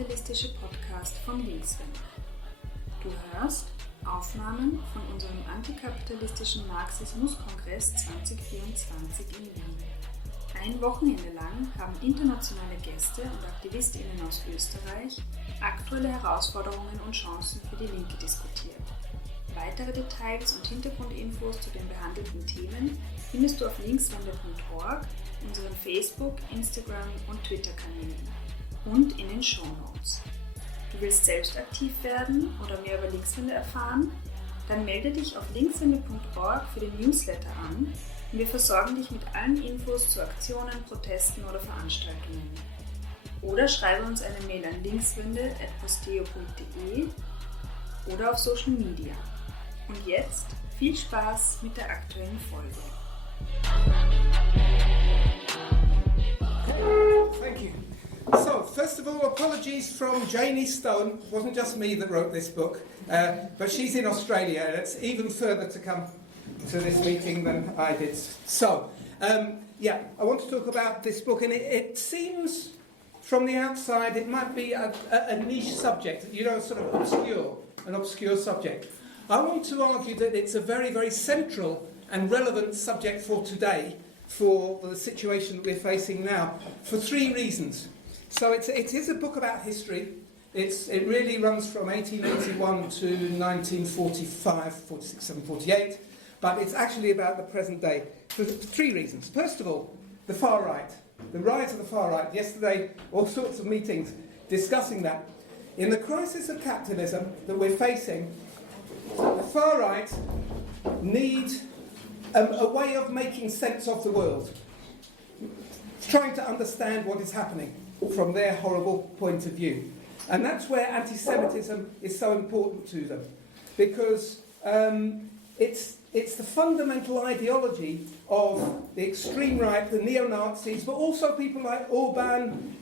antikapitalistische Podcast von Linkswende. Du hörst Aufnahmen von unserem antikapitalistischen Marxismus-Kongress 2024 in Wien. Ein Wochenende lang haben internationale Gäste und AktivistInnen aus Österreich aktuelle Herausforderungen und Chancen für die Linke diskutiert. Weitere Details und Hintergrundinfos zu den behandelten Themen findest du auf linkswende.org, unseren Facebook-, Instagram- und Twitter-Kanälen und in den Shownotes. Du willst selbst aktiv werden oder mehr über Linkswende erfahren? Dann melde dich auf linkswende.org für den Newsletter an und wir versorgen dich mit allen Infos zu Aktionen, Protesten oder Veranstaltungen. Oder schreibe uns eine Mail an linkswende@posteo.de oder auf Social Media. Und jetzt viel Spaß mit der aktuellen Folge. Thank you. So, first of all, apologies from Janey Stone. It wasn't just me that wrote this book, but she's in Australia, and it's even further to come to this meeting than I did. So, I want to talk about this book, and it seems from the outside it might be a niche subject, sort of an obscure subject. I want to argue that it's a very, very central and relevant subject for today, for the situation that we're facing now, for three reasons. So it is a book about history. It really runs from 1881 to 1945, 46, 7, 48, but it's actually about the present day for three reasons. First of all, the far right, the rise of the far right. Yesterday, all sorts of meetings discussing that. In the crisis of capitalism that we're facing, the far right need a way of making sense of the world, trying to understand what is happening from their horrible point of view. And that's where anti-Semitism is so important to them, because it's the fundamental ideology of the extreme right, the neo-Nazis, but also people like Orban.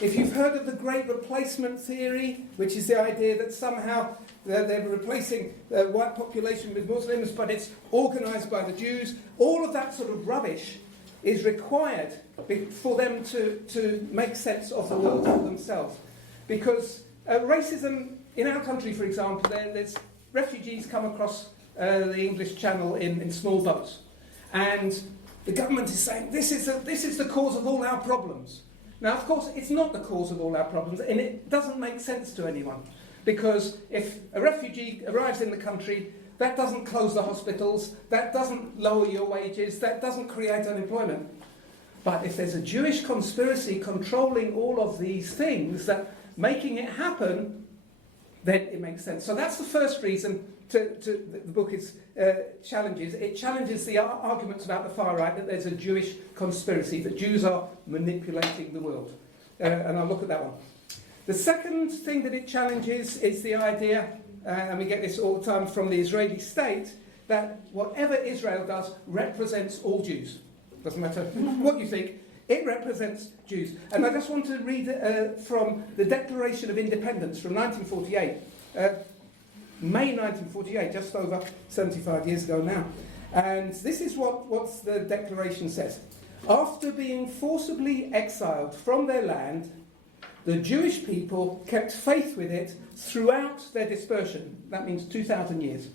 If you've heard of the Great Replacement Theory, which is the idea that somehow they're replacing the white population with Muslims, but it's organised by the Jews, all of that sort of rubbish is required for them to make sense of the world for themselves. Because racism in our country, for example, there's refugees come across the English Channel in small boats, and the government is saying this is the cause of all our problems. Now, of course, it's not the cause of all our problems, and it doesn't make sense to anyone, because if a refugee arrives in the country, that doesn't close the hospitals, that doesn't lower your wages, that doesn't create unemployment. But if there's a Jewish conspiracy controlling all of these things, that making it happen, then it makes sense. So that's the first reason the book challenges. It challenges the arguments about the far right that there's a Jewish conspiracy, that Jews are manipulating the world. And I'll look at that one. The second thing that it challenges is the idea, and we get this all the time from the Israeli state, that whatever Israel does represents all Jews. Doesn't matter what you think, it represents Jews. And I just want to read from the Declaration of Independence from 1948, May 1948, just over 75 years ago now. And this is what the Declaration says. After being forcibly exiled from their land, the Jewish people kept faith with it throughout their dispersion. That means 2,000 years.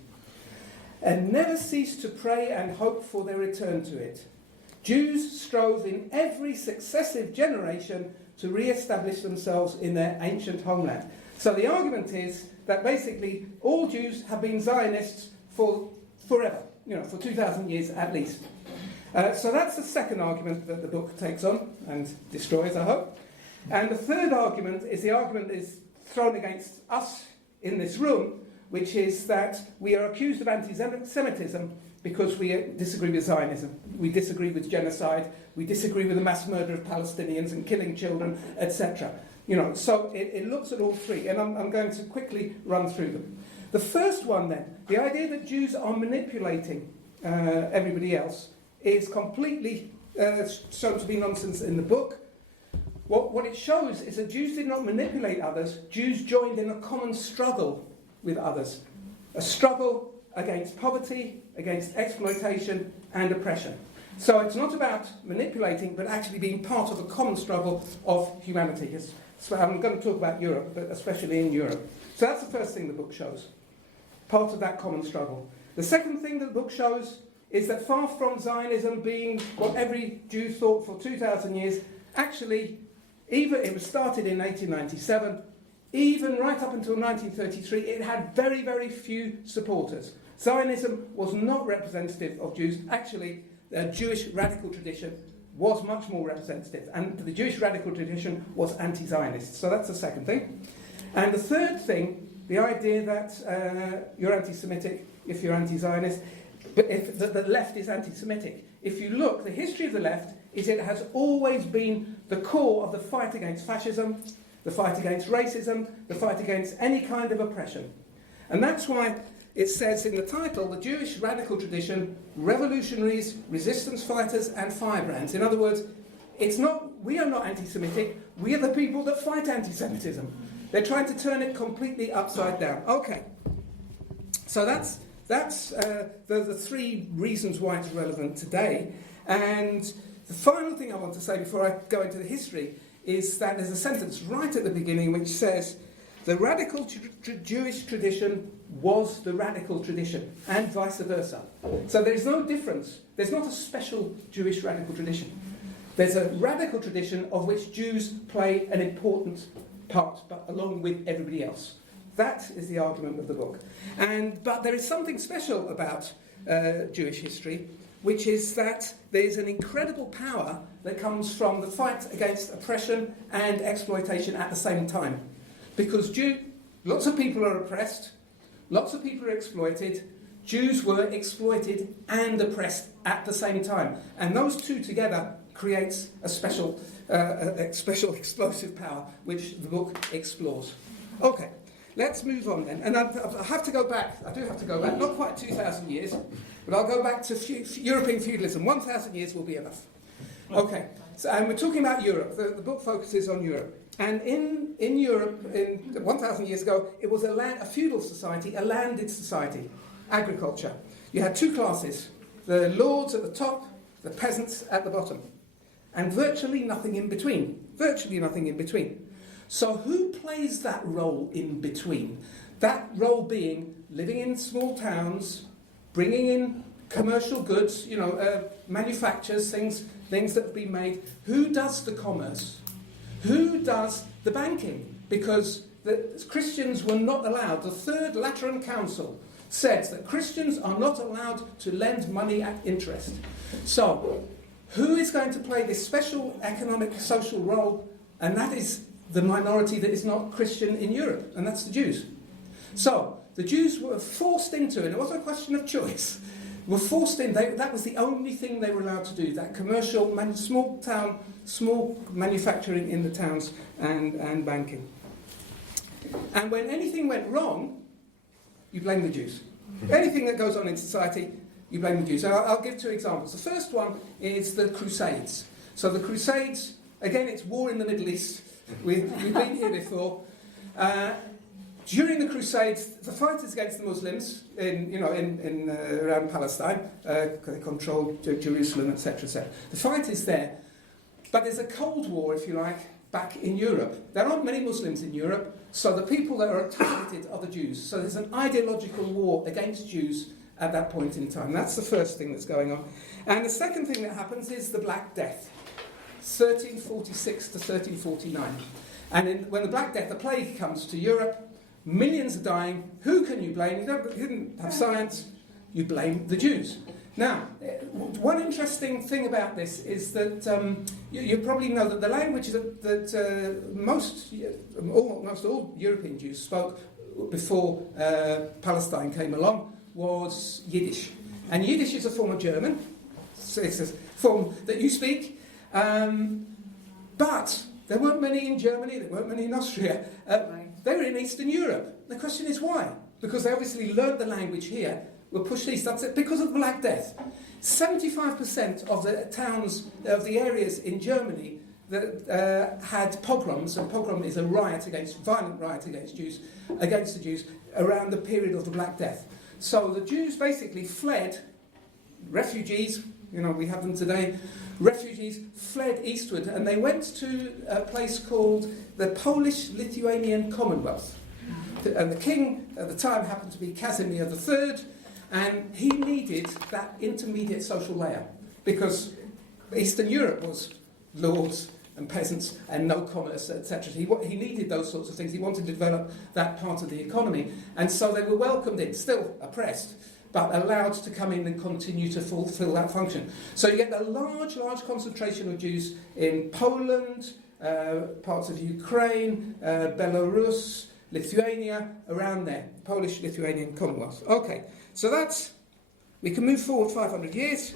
And never ceased to pray and hope for their return to it. Jews strove in every successive generation to re-establish themselves in their ancient homeland. So the argument is that basically all Jews have been Zionists for forever, for 2,000 years at least. So that's the second argument that the book takes on and destroys, I hope. And the third argument is the argument that is thrown against us in this room, which is that we are accused of anti-Semitism because we disagree with Zionism, we disagree with genocide, we disagree with the mass murder of Palestinians and killing children, etc. So it looks at all three, and I'm going to quickly run through them. The first one then, the idea that Jews are manipulating everybody else, is completely shown to be nonsense in the book. What it shows is that Jews did not manipulate others, Jews joined in a common struggle with others. A struggle against poverty, against exploitation and oppression. So it's not about manipulating, but actually being part of a common struggle of humanity, as So I'm going to talk about Europe, but especially in Europe. So that's the first thing the book shows, part of that common struggle. The second thing that the book shows is that far from Zionism being what every Jew thought for 2,000 years, actually, even it was started in 1897, even right up until 1933, it had very, very few supporters. Zionism was not representative of Jews. Actually, the Jewish radical tradition was much more representative, and the Jewish radical tradition was anti-Zionist. So that's the second thing. And the third thing, the idea that you're anti-Semitic if you're anti-Zionist, but if the left is anti-Semitic. If you look, the history of the left is it has always been the core of the fight against fascism, the fight against racism, the fight against any kind of oppression. And that's why it says in the title, the Jewish radical tradition, revolutionaries, resistance fighters, and firebrands. In other words, we are not anti-Semitic, we are the people that fight anti-Semitism. They're trying to turn it completely upside down. Okay, so that's the three reasons why it's relevant today. And the final thing I want to say before I go into the history is that there's a sentence right at the beginning which says, the radical Jewish tradition was the radical tradition, and vice versa. So there is no difference. There's not a special Jewish radical tradition. There's a radical tradition of which Jews play an important part, but along with everybody else. That is the argument of the book. But there is something special about Jewish history, which is that there's an incredible power that comes from the fight against oppression and exploitation at the same time. Because lots of people are oppressed, lots of people are exploited, Jews were exploited and oppressed at the same time. And those two together creates a special explosive power, which the book explores. Okay, let's move on then. And I have to go back, not quite 2,000 years, but I'll go back to European feudalism. 1,000 years will be enough. Okay, and we're talking about Europe. The book focuses on Europe. And in Europe, 1,000 years ago, it was a feudal society, a landed society, agriculture. You had two classes, the lords at the top, the peasants at the bottom. And virtually nothing in between. So who plays that role in between? That role being living in small towns, bringing in commercial goods, manufactures, things that have been made. Who does the commerce? Who does the banking? Because the Christians were not allowed. The Third Lateran Council says that Christians are not allowed to lend money at interest. So, who is going to play this special economic, social role? And that is the minority that is not Christian in Europe, and that's the Jews. So, the Jews were forced into it. It wasn't a question of choice. Were forced in. That was the only thing they were allowed to do. That commercial, small manufacturing in the towns and banking. And when anything went wrong, you blame the Jews. Anything that goes on in society, you blame the Jews. So I'll give two examples. The first one is the Crusades. So the Crusades, again, it's war in the Middle East. We've been here before. During the Crusades, the fight is against the Muslims around Palestine. They controlled Jerusalem, etc., etc. The fight is there, but there's a Cold War, if you like, back in Europe. There aren't many Muslims in Europe, so the people that are targeted are the Jews. So there's an ideological war against Jews at that point in time. That's the first thing that's going on. And the second thing that happens is the Black Death, 1346 to 1349. And when the Black Death, the plague, comes to Europe, millions are dying. Who can you blame? You didn't have science. You blame the Jews. Now, one interesting thing about this is that you probably know that the language that almost all European Jews spoke before Palestine came along was Yiddish. And Yiddish is a form of German. So it's a form that you speak. But there weren't many in Germany, there weren't many in Austria. They were in Eastern Europe. The question is why? Because they obviously learned the language here, were pushed east. That's it, because of the Black Death. 75% of the towns, of the areas in Germany that had pogroms, and pogrom is a violent riot against the Jews, around the period of the Black Death. So the Jews basically fled, refugees, we have them today. Refugees fled eastward, and they went to a place called the Polish-Lithuanian Commonwealth. And the king at the time happened to be Casimir III, and he needed that intermediate social layer, because Eastern Europe was lords and peasants and no commerce, etc. He needed those sorts of things. He wanted to develop that part of the economy. And so they were welcomed in, still oppressed, but allowed to come in and continue to fulfill that function. So you get a large concentration of Jews in Poland, parts of Ukraine, Belarus, Lithuania, around there. Polish-Lithuanian Commonwealth. Okay, so we can move forward 500 years.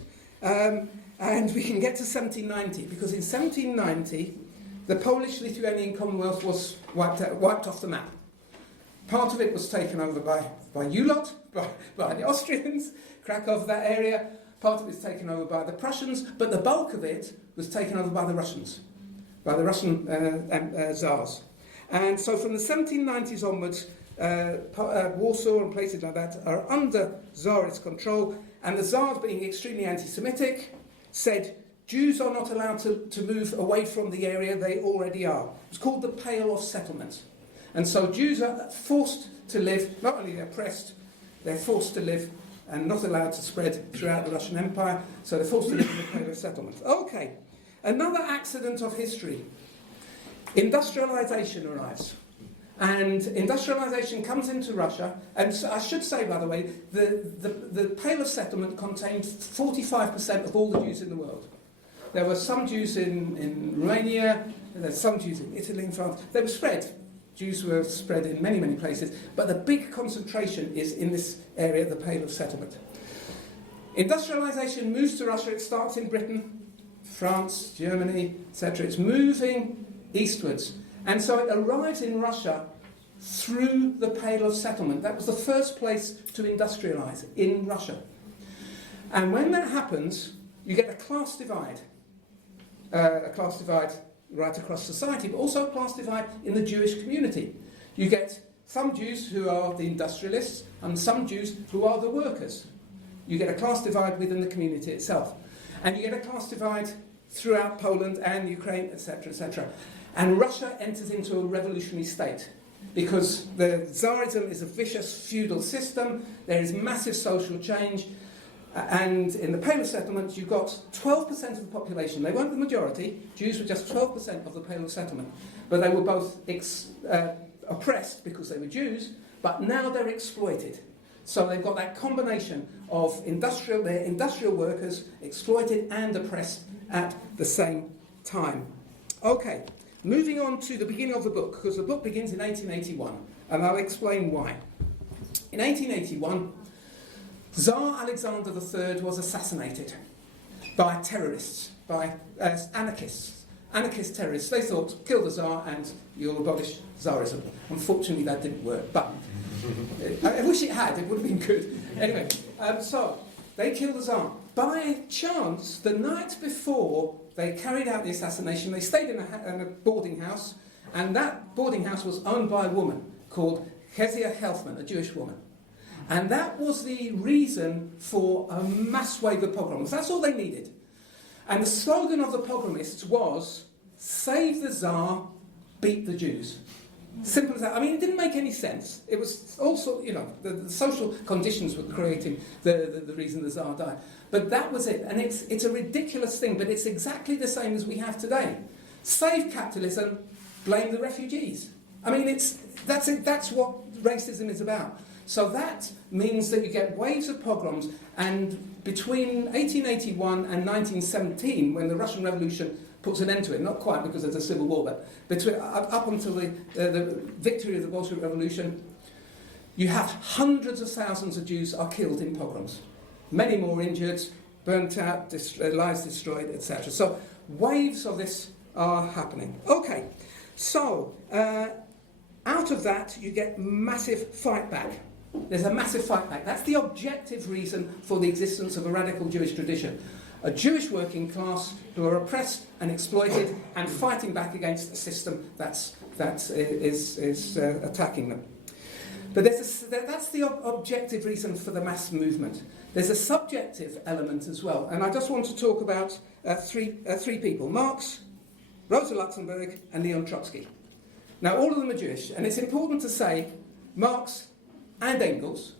And we can get to 1790, because in 1790, the Polish-Lithuanian Commonwealth was wiped off the map. Part of it was taken over by you lot, by the Austrians, Krakow, that area. Part of it was taken over by the Prussians, but the bulk of it was taken over by the Russians, by the Russian Tsars. And so from the 1790s onwards, Warsaw and places like that are under Tsarist control, and the Tsars, being extremely anti-Semitic, said Jews are not allowed to move away from the area they already are. It's called the Pale of Settlement. And so Jews are forced to live, not only oppressed, they're forced to live and not allowed to spread throughout the Russian Empire, so they're forced to live in the Pale of Settlement. Okay, another accident of history. Industrialization arrives. And industrialization comes into Russia, and so I should say, by the way, the Pale of Settlement contained 45% of all the Jews in the world. There were some Jews in Romania, there's some Jews in Italy and France. They were spread. Jews were spread in many, many places, but the big concentration is in this area, the Pale of Settlement. Industrialization moves to Russia. It starts in Britain, France, Germany, etc. It's moving eastwards. And so it arrives in Russia through the Pale of Settlement. That was the first place to industrialise, in Russia. And when that happens, you get a class divide right across society, but also a class divide in the Jewish community. You get some Jews who are the industrialists and some Jews who are the workers. You get a class divide within the community itself. And you get a class divide throughout Poland and Ukraine, etc., etc. And Russia enters into a revolutionary state, because the Tsarism is a vicious feudal system. There is massive social change, and in the Pale of Settlement you've got 12% of the population. They weren't the majority. Jews were just 12% of the Pale of Settlement, but they were both oppressed because they were Jews, but now they're exploited. So they've got that combination of industrial workers, exploited and oppressed at the same time. Okay. Moving on to the beginning of the book, because the book begins in 1881, and I'll explain why. In 1881, Tsar Alexander III was assassinated by terrorists, by anarchists, anarchist terrorists. They thought, kill the Tsar and you'll abolish Tsarism. Unfortunately, that didn't work, but I wish it had. It would have been good. Anyway, so they killed the Tsar. By chance, the night before they carried out the assassination, they stayed in a boarding house, and that boarding house was owned by a woman called Kezia Helfman, a Jewish woman. And that was the reason for a mass wave of pogroms. That's all they needed. And the slogan of the pogromists was, save the Tsar, beat the Jews. Simple as that. I mean, it didn't make any sense. It was also, the social conditions were creating the reason the Tsar died. But that was it. And it's a ridiculous thing, but it's exactly the same as we have today. Save capitalism, blame the refugees. I mean, that's it. That's what racism is about. So that means that you get waves of pogroms, and between 1881 and 1917, when the Russian Revolution puts an end to it, not quite because there's a civil war, but up until the victory of the Bolshevik Revolution, you have hundreds of thousands of Jews are killed in pogroms. Many more injured, burnt out, lives destroyed, etc. So waves of this are happening. Okay, so out of that you get massive fight back. There's a massive fight back. That's the objective reason for the existence of a radical Jewish tradition. A Jewish working class who are oppressed and exploited and fighting back against a system that is attacking them. But that's the objective reason for the mass movement. There's a subjective element as well, and I just want to talk about three people: Marx, Rosa Luxemburg, and Leon Trotsky. Now, all of them are Jewish, and it's important to say Marx and Engels,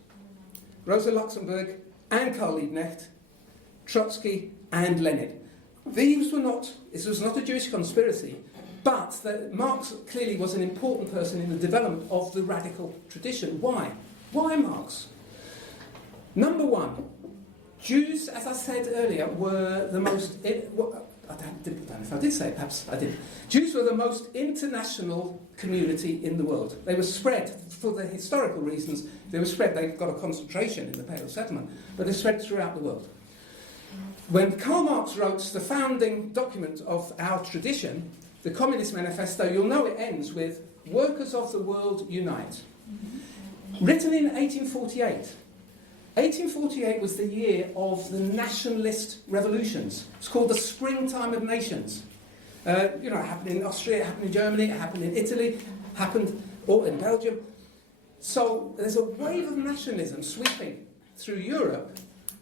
Rosa Luxemburg and Karl Liebknecht, Trotsky and Lenin. This was not a Jewish conspiracy, but Marx clearly was an important person in the development of the radical tradition. Why? Why Marx? Number one, Jews, as I said earlier, were the most... I didn't know if I did say it, perhaps I didn't. Jews were the most international community in the world. They were spread, for the historical reasons, they've got a concentration in the Pale Settlement, but they're spread throughout the world. When Karl Marx wrote the founding document of our tradition, the Communist Manifesto, you'll know it ends with, "Workers of the world unite." Written in 1848. 1848 was the year of the nationalist revolutions. It's called the Springtime of Nations. It happened in Austria, it happened in Germany, it happened in Italy, happened all in Belgium. So there's a wave of nationalism sweeping through Europe,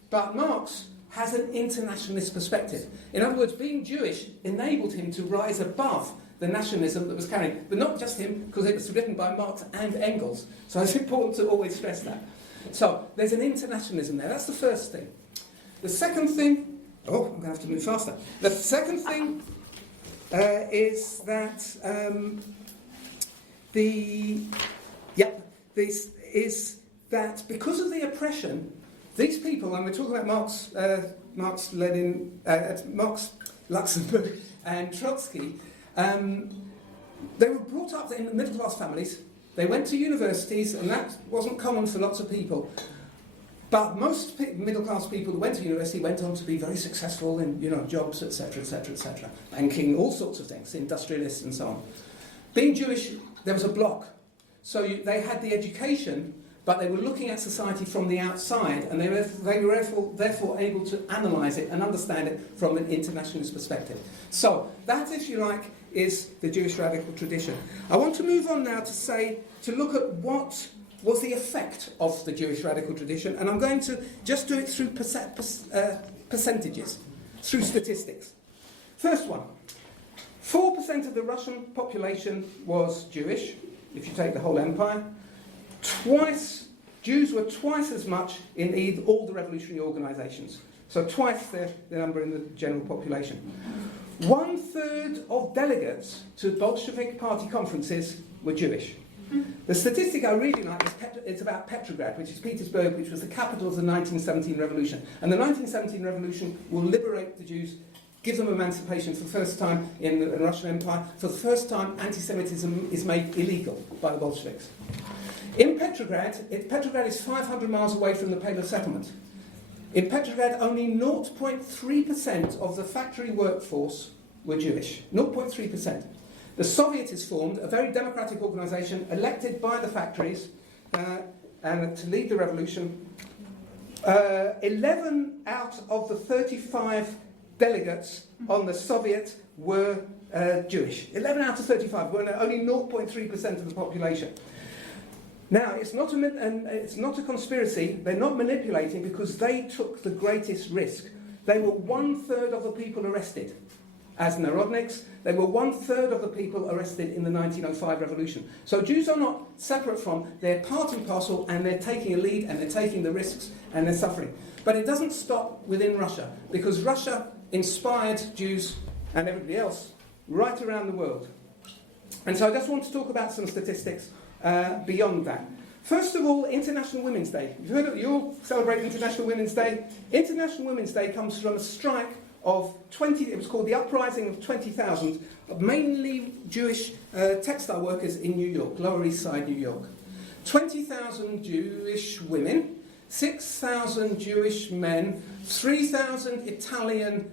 but Marx has an internationalist perspective. In other words, being Jewish enabled him to rise above the nationalism that was carrying, but not just him, because it was written by Marx and Engels. So it's important to always stress that. So there's an internationalism there. That's the first thing. The second thing... Oh, I'm going to have to move faster. The second thing is that because of the oppression, these people, and we're talking about Marx, Luxemburg, and Trotsky, they were brought up in middle-class families. They went to universities, and that wasn't common for lots of people. But most middle-class people who went to university went on to be very successful in, jobs, etc., etc., etc., banking, all sorts of things, industrialists and so on. Being Jewish, there was a block. So they had the education, but they were looking at society from the outside, and they were therefore able to analyse it and understand it from an internationalist perspective. So that, if you like, is the Jewish radical tradition. I want to move on now to look at what was the effect of the Jewish radical tradition, and I'm going to just do it through percentages, through statistics. First one, 4% of the Russian population was Jewish, if you take the whole empire. Jews were twice as much in all the revolutionary organisations, so twice the number in the general population. 1/3 of delegates to Bolshevik party conferences were Jewish. The statistic I really like is about Petrograd, which is Petersburg, which was the capital of the 1917 revolution. And the 1917 revolution will liberate the Jews, give them emancipation for the first time in the Russian Empire. For the first time, anti-Semitism is made illegal by the Bolsheviks. In Petrograd is 500 miles away from the Pale Settlement. In Petrograd, only 0.3% of the factory workforce were Jewish. 0.3%. The Soviet is formed, a very democratic organisation, elected by the factories, and to lead the revolution. 11 out of the 35 delegates on the Soviet were Jewish. 11 out of 35 were only 0.3% of the population. Now, it's not a conspiracy. They're not manipulating because they took the greatest risk. They were 1/3 of the people arrested as Narodniks. They were 1/3 of the people arrested in the 1905 revolution. So Jews are not separate from, they're part and parcel, and they're taking a lead, and they're taking the risks, and they're suffering. But it doesn't stop within Russia, because Russia inspired Jews and everybody else right around the world. And so I just want to talk about some statistics beyond that. First of all, International Women's Day. You all celebrate International Women's Day. International Women's Day comes from a strike of 20, it was called the Uprising of 20,000, of mainly Jewish textile workers in New York, Lower East Side, New York. 20,000 Jewish women, 6,000 Jewish men, 3,000 Italian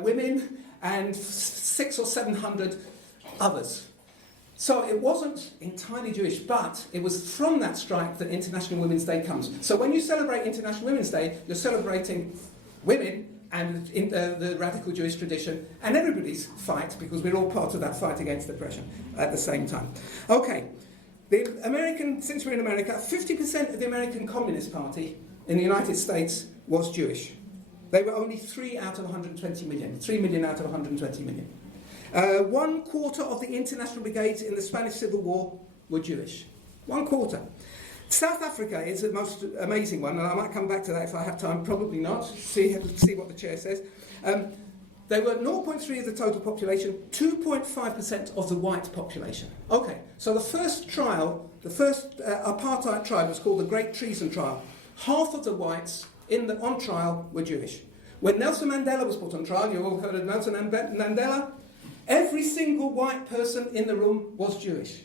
women, and 600 or 700 others. So it wasn't entirely Jewish, but it was from that strike that International Women's Day comes. So when you celebrate International Women's Day, you're celebrating women and the radical Jewish tradition and everybody's fight, because we're all part of that fight against oppression at the same time. Okay, Since we're in America, 50% of the American Communist Party in the United States was Jewish. They were only 3 out of 120 million. 3 million out of 120 million. 1/4 of the international brigades in the Spanish Civil War were Jewish. 1/4. South Africa is the most amazing one, and I might come back to that if I have time. Probably not. See what the chair says. They were 0.3 of the total population, 2.5% of the white population. Okay, so the first trial, the first apartheid trial was called the Great Treason Trial. Half of the whites on trial were Jewish. When Nelson Mandela was put on trial, you all heard of Nelson Mandela, every single white person in the room was Jewish.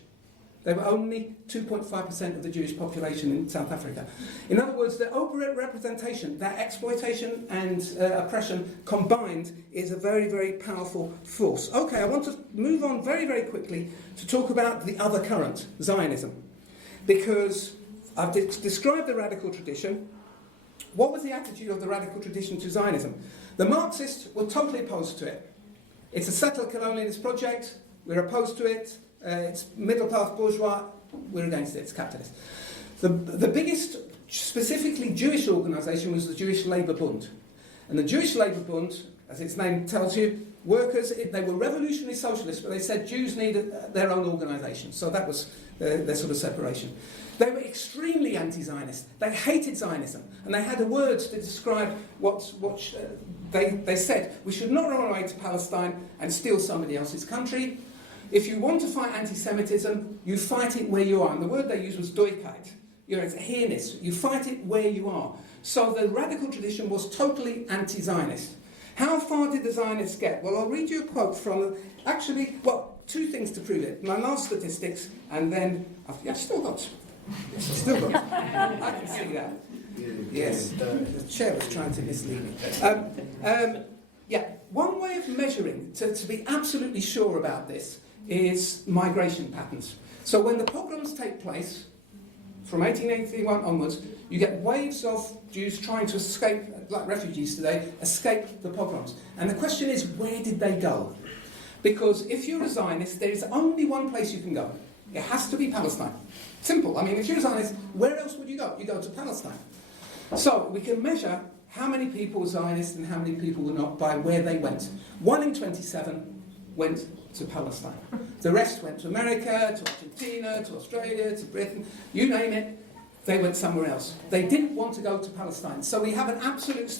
They were only 2.5% of the Jewish population in South Africa. In other words, the overrepresentation, that exploitation and oppression combined is a very, very powerful force. Okay, I want to move on very, very quickly to talk about the other current, Zionism. Because I've described the radical tradition. What was the attitude of the radical tradition to Zionism? The Marxists were totally opposed to it. It's a settler colonialist project. We're opposed to it. It's middle-class bourgeois, we're against it, it's capitalist. The biggest, specifically Jewish organisation was the Jewish Labour Bund. And the Jewish Labour Bund, as its name tells you, workers, they were revolutionary socialists, but they said Jews needed their own organisation. So that was their sort of separation. They were extremely anti-Zionist. They hated Zionism. And they had a word to describe what they said. We should not run away to Palestine and steal somebody else's country. If you want to fight anti-Semitism, you fight it where you are. And the word they used was doikheit. It's here-ness. You fight it where you are. So the radical tradition was totally anti-Zionist. How far did the Zionists get? Well, I'll read you a quote from, two things to prove it. My last statistics, and then, I've still got, I can see that. Yes, the chair was trying to mislead me. One way of measuring, to be absolutely sure about this, is migration patterns. So when the pogroms take place, from 1881 onwards, you get waves of Jews trying to escape, like refugees today, escape the pogroms. And the question is, where did they go? Because if you're a Zionist, there is only one place you can go. It has to be Palestine. Simple. I mean, if you're a Zionist, where else would you go? You go to Palestine. So we can measure how many people were Zionists and how many people were not by where they went. 1 in 27 went to Palestine. The rest went to America, to Argentina, to Australia, to Britain, you name it, they went somewhere else. They didn't want to go to Palestine. So we have an absolute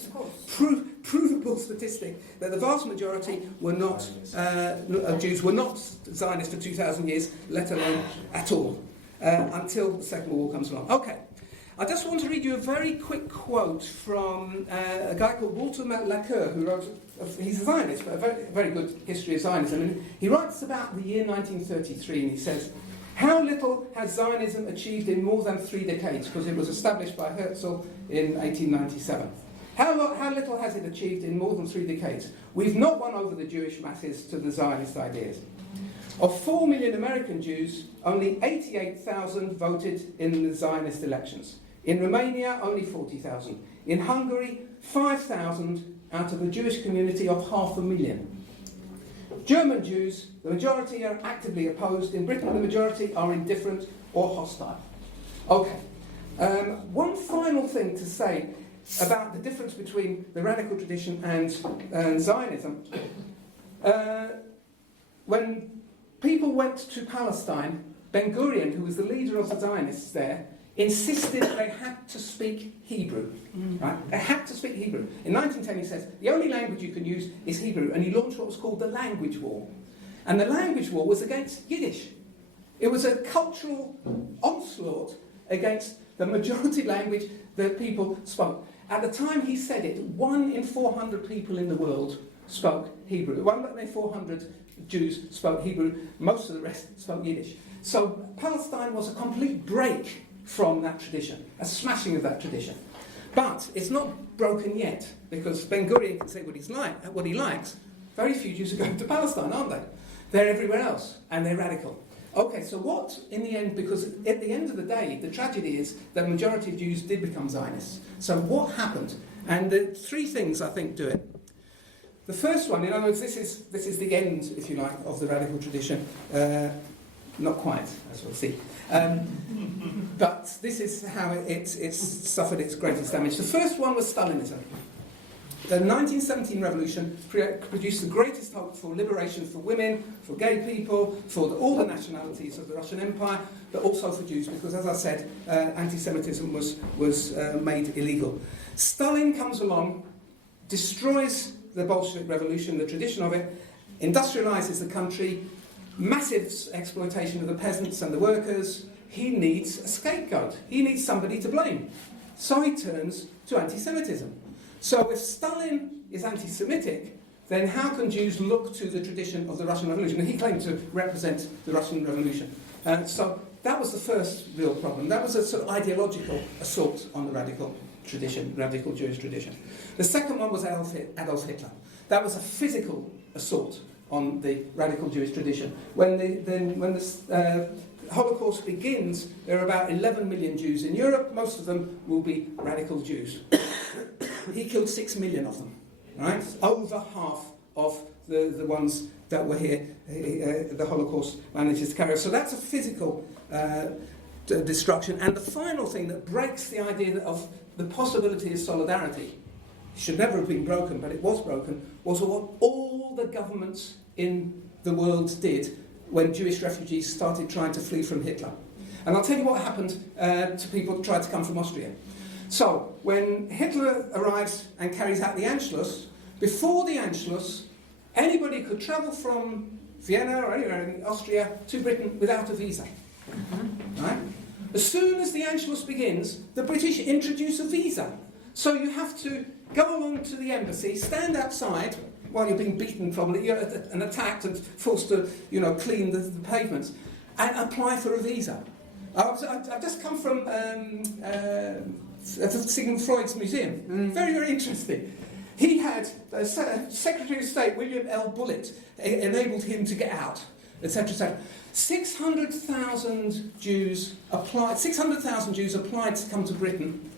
provable statistic that the vast majority were not, of Jews were not Zionists for 2,000 years, let alone at all, until the Second World War comes along. Okay. I just want to read you a very quick quote from a guy called Walter Laqueur, who wrote, he's a Zionist, but a very, very good history of Zionism. And he writes about the year 1933, and he says, how little has Zionism achieved in more than 3 decades, because it was established by Herzl in 1897. How little has it achieved in more than 3 decades? We've not won over the Jewish masses to the Zionist ideas. Of 4 million American Jews, only 88,000 voted in the Zionist elections. In Romania, only 40,000. In Hungary, 5,000 out of a Jewish community of 500,000. German Jews, the majority are actively opposed. In Britain, the majority are indifferent or hostile. Okay. One final thing to say about the difference between the radical tradition and Zionism. When people went to Palestine, Ben-Gurion, who was the leader of the Zionists there, insisted they had to speak Hebrew. Right? They had to speak Hebrew. In 1910 he says, the only language you can use is Hebrew, and he launched what was called the language war. And the language war was against Yiddish. It was a cultural onslaught against the majority language that people spoke. At the time he said it, 1 in 400 people in the world spoke Hebrew. 1 in 400 Jews spoke Hebrew, most of the rest spoke Yiddish. So Palestine was a complete break from that tradition, a smashing of that tradition. But it's not broken yet, because Ben-Gurion can say what he likes. Very few Jews are going to Palestine, aren't they? They're everywhere else, and they're radical. Okay, so what, in the end, because at the end of the day, the tragedy is that the majority of Jews did become Zionists. So what happened? And the 3 things, I think, do it. The first one, in other words, this is the end, if you like, of the radical tradition. Not quite, as we'll see. But this is how it's suffered its greatest damage. The first one was Stalinism. The 1917 revolution produced the greatest hope for liberation for women, for gay people, for all the nationalities of the Russian Empire, but also for Jews, because, as I said, anti-Semitism was made illegal. Stalin comes along, destroys the Bolshevik Revolution, the tradition of it, industrializes the country, massive exploitation of the peasants and the workers. He needs a scapegoat. He needs somebody to blame. So he turns to anti-Semitism. So if Stalin is anti-Semitic, then how can Jews look to the tradition of the Russian Revolution? And he claimed to represent the Russian Revolution. So that was the first real problem. That was a sort of ideological assault on the radical tradition, radical Jewish tradition. The second one was Adolf Hitler. That was a physical assault on the radical Jewish tradition. When the Holocaust begins, there are about 11 million Jews in Europe. Most of them will be radical Jews. He killed 6 million of them, right? Over half of the ones that were here, the Holocaust manages to carry. So that's a physical destruction. And the final thing that breaks the idea of the possibility of solidarity, should never have been broken, but it was broken, was what all the governments in the world did when Jewish refugees started trying to flee from Hitler. And I'll tell you what happened to people who tried to come from Austria. So, when Hitler arrives and carries out the Anschluss, before the Anschluss, anybody could travel from Vienna or anywhere in Austria to Britain without a visa. Right? As soon as the Anschluss begins, the British introduce a visa. So you have to go along to the embassy, stand outside while you're being beaten probably, and attacked and forced to, clean the pavements, and apply for a visa. I've just come from Sigmund Freud's museum. Very, very interesting. He had Secretary of State William L. Bullitt enabled him to get out, etc., etc. 600,000 Jews applied to come to Britain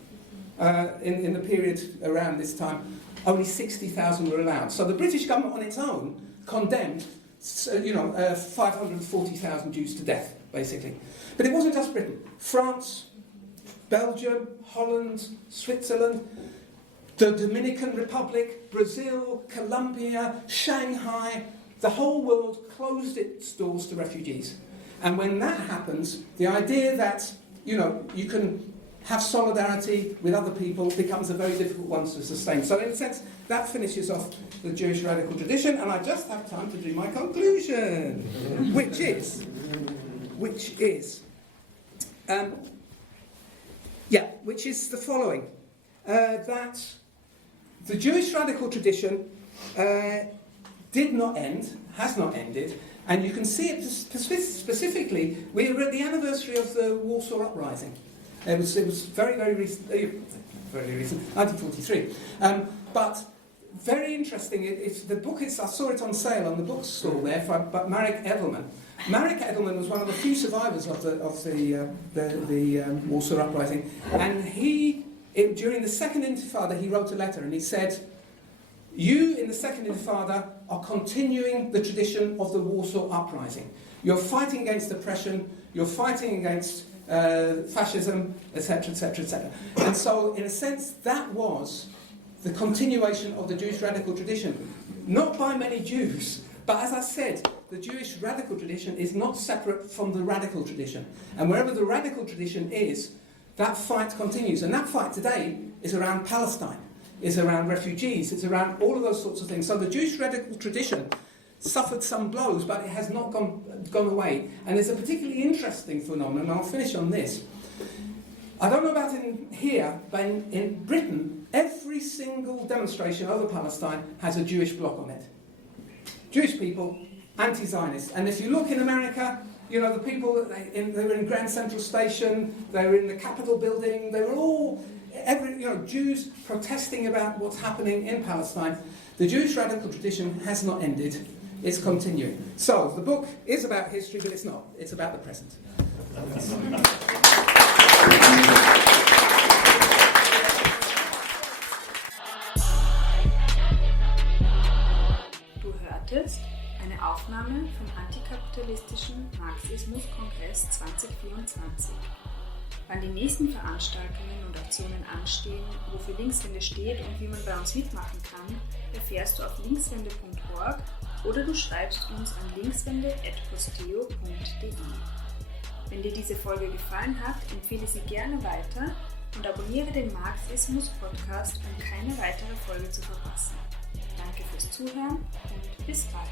in the period around this time. Only 60,000 were allowed. So the British government on its own condemned 540,000 Jews to death, basically. But it wasn't just Britain. France, Belgium, Holland, Switzerland, the Dominican Republic, Brazil, Colombia, Shanghai, the whole world closed its doors to refugees. And when that happens, the idea that, you can have solidarity with other people becomes a very difficult one to sustain. So in a sense, that finishes off the Jewish radical tradition, and I just have time to do my conclusion, which is the following, that the Jewish radical tradition did not end, has not ended, and you can see it specifically. We were at the anniversary of the Warsaw Uprising. It was very, very recent, 1943. But very interesting. The book is, I saw it on sale on the bookstall there, but Marek Edelman. Marek Edelman was one of the few survivors of the Warsaw Uprising, and during the Second Intifada, he wrote a letter, and he said, "You in the Second Intifada are continuing the tradition of the Warsaw Uprising. You're fighting against oppression. You're fighting against fascism, etc., etc., etc." And so, in a sense, that was the continuation of the Jewish radical tradition. Not by many Jews, but as I said, the Jewish radical tradition is not separate from the radical tradition. And wherever the radical tradition is, that fight continues. And that fight today is around Palestine, is around refugees, it's around all of those sorts of things. So the Jewish radical tradition suffered some blows, but it has not gone away. And it's a particularly interesting phenomenon, and I'll finish on this. I don't know about in here, but in Britain, every single demonstration over Palestine has a Jewish block on it. Jewish people, anti-Zionist. And if you look in America, the people, they were in Grand Central Station, they were in the Capitol building, they were all, Jews protesting about what's happening in Palestine. The Jewish radical tradition has not ended. It's continuing. So, the book is about history, but it's not. It's about the present. Du hörtest eine Aufnahme Aufnahme vom antikapitalistischen Marxismus-Kongress 2024. Wann die nächsten Veranstaltungen und Aktionen anstehen, wofür Linkswende steht und wie man bei uns mitmachen kann, erfährst du auf linkswende.org oder du schreibst uns an linkswende@posteo.de. Wenn dir diese Folge gefallen hat, empfehle sie gerne weiter und abonniere den Marxismus-Podcast, um keine weitere Folge zu verpassen. Danke fürs Zuhören und bis bald.